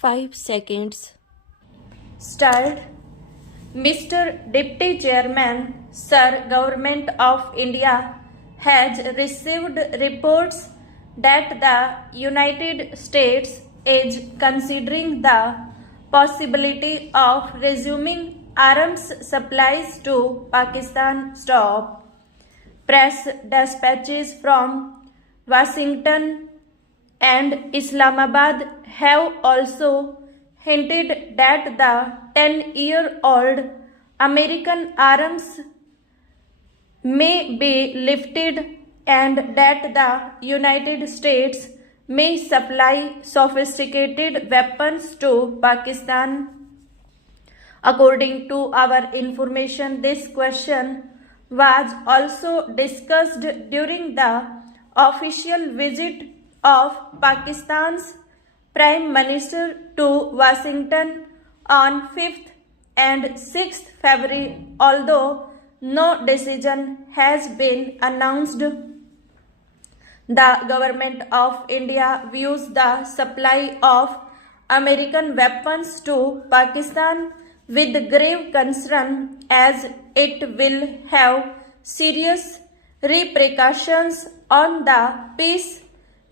5 seconds. Start. Mr. Deputy Chairman, Sir, Government of India has received reports that the United States is considering the possibility of resuming arms supplies to Pakistan. Stop. Press dispatches from Washington and Islamabad have also hinted that the 10-year-old American arms may be lifted and that the United States may supply sophisticated weapons to Pakistan. According to our information, this question was also discussed during the official visit of Pakistan's Prime Minister to Washington on 5th and 6th February, although no decision has been announced. The Government of India views the supply of American weapons to Pakistan with grave concern as it will have serious repercussions on the peace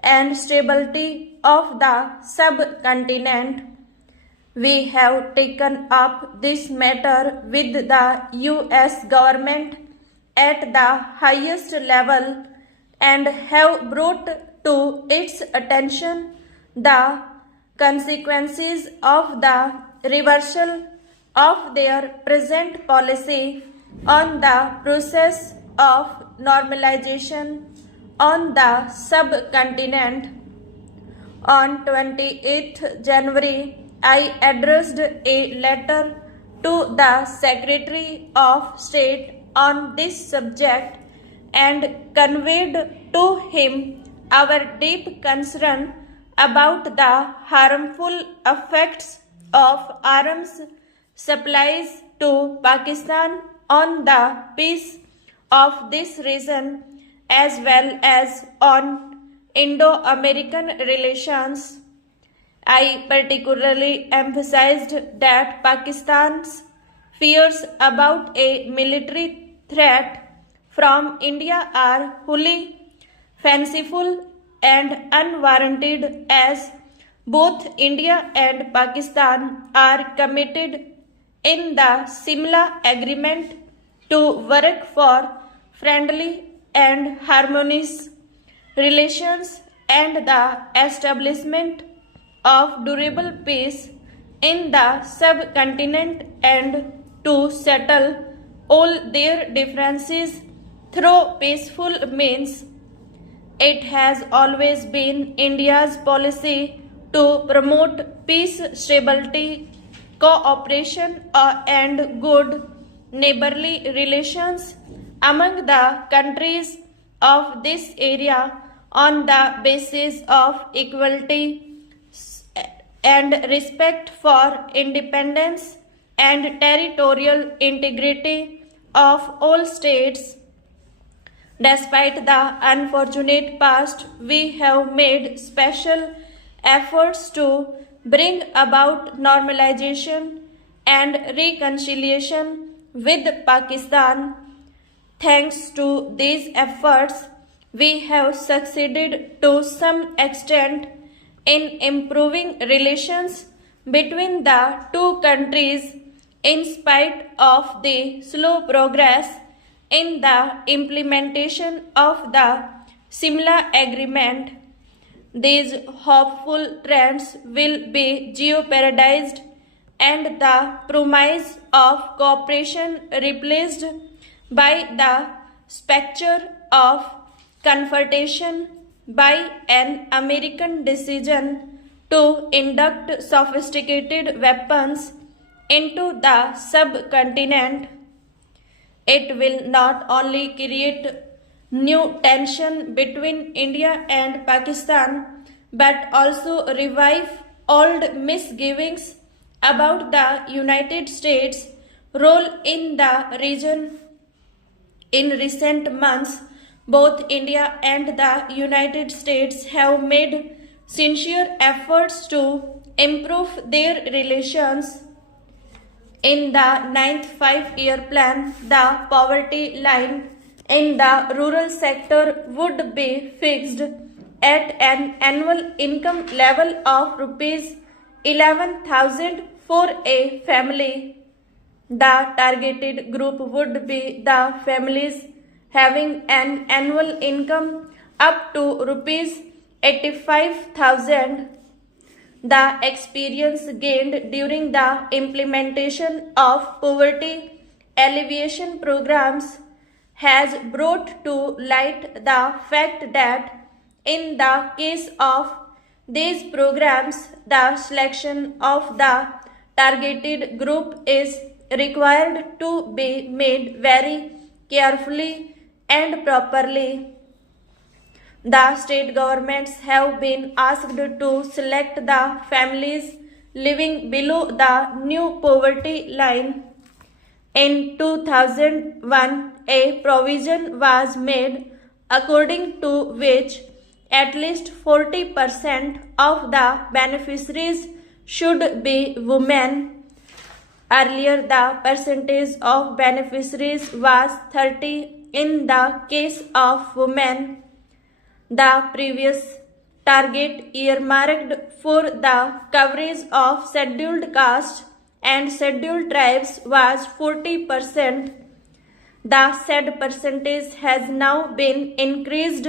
and stability of the subcontinent. We have taken up this matter with the US government at the highest level and have brought to its attention the consequences of the reversal of their present policy on the process of normalization on the subcontinent. On 28th January, I addressed a letter to the Secretary of State on this subject and conveyed to him our deep concern about the harmful effects of arms supplies to Pakistan on the peace of this region as well as on Indo-American relations. I particularly emphasized that Pakistan's fears about a military threat from India are wholly fanciful and unwarranted, as both India and Pakistan are committed in the Simla Agreement to work for friendly and harmonious relations and the establishment of durable peace in the subcontinent and to settle all their differences through peaceful means. It has always been India's policy to promote peace, stability, cooperation, and good neighborly relations among the countries of this area on the basis of equality and respect for independence and territorial integrity of all states. Despite the unfortunate past, we have made special efforts to bring about normalization and reconciliation with Pakistan. Thanks to these efforts, we have succeeded to some extent in improving relations between the two countries in spite of the slow progress in the implementation of the Simla Agreement. These hopeful trends will be jeopardized and the promise of cooperation replaced by the specter of confrontation by an American decision to induct sophisticated weapons into the subcontinent. It will not only create new tension between India and Pakistan, but also revive old misgivings about the United States' role in the region. In recent months, both India and the United States have made sincere efforts to improve their relations. In the ninth five-year plan, the poverty line in the rural sector would be fixed at an annual income level of rupees 11,000 for a family. The targeted group would be the families having an annual income up to rupees 85,000. The experience gained during the implementation of poverty alleviation programs has brought to light the fact that in the case of these programs, the selection of the targeted group is required to be made very carefully and properly. The state governments have been asked to select the families living below the new poverty line. In 2001, a provision was made according to which at least 40% of the beneficiaries should be women. Earlier, the percentage of beneficiaries was 30 in the case of women. The previous target earmarked for the coverage of scheduled castes and scheduled tribes was 40%. The said percentage has now been increased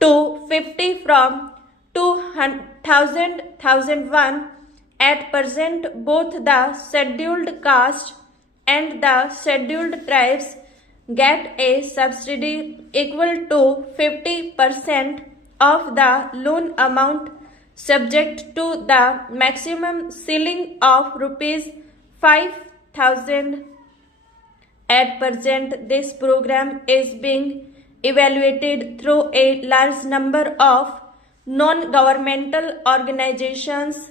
to 50 from 2001. At present, both the scheduled caste and the scheduled tribes get a subsidy equal to 50% of the loan amount, subject to the maximum ceiling of rupees 5,000. At present, this program is being evaluated through a large number of non-governmental organizations.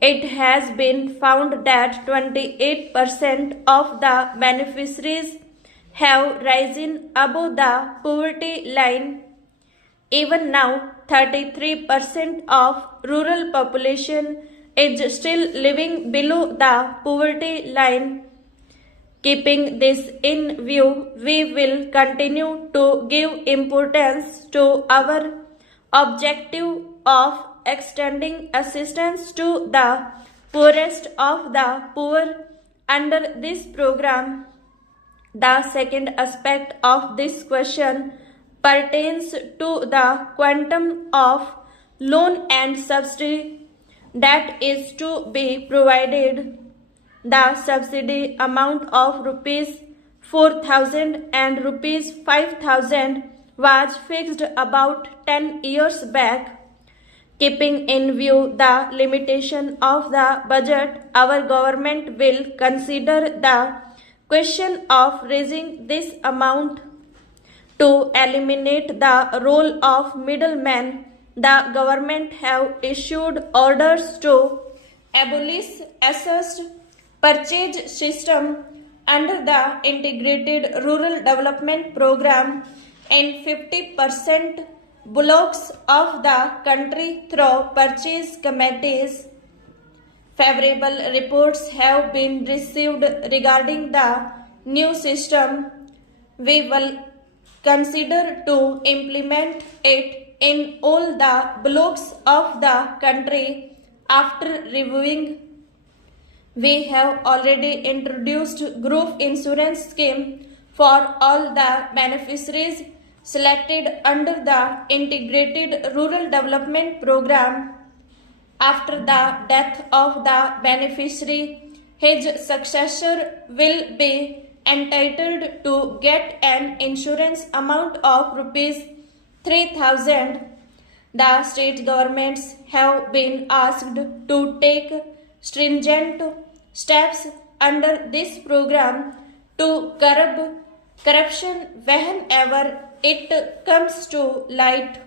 It has been found that 28% of the beneficiaries have risen above the poverty line. Even now, 33% of rural population is still living below the poverty line. Keeping this in view, we will continue to give importance to our objective of extending assistance to the poorest of the poor under this program. The second aspect of this question pertains to the quantum of loan and subsidy that is to be provided. The subsidy amount of rupees 4,000 and rupees 5,000 was fixed about 10 years back. Keeping in view the limitation of the budget, our government will consider the question of raising this amount. To eliminate the role of middlemen, the government have issued orders to abolish assessed purchase system under the Integrated Rural Development Program in 50% blocks of the country through purchase committees. Favorable reports have been received regarding the new system. We will consider to implement it in all the blocks of the country after reviewing. We have already introduced group insurance scheme for all the beneficiaries selected under the Integrated Rural Development Program. After the death of the beneficiary, his successor will be entitled to get an insurance amount of rupees 3,000. The state governments have been asked to take stringent steps under this program to curb corruption whenever it comes to light.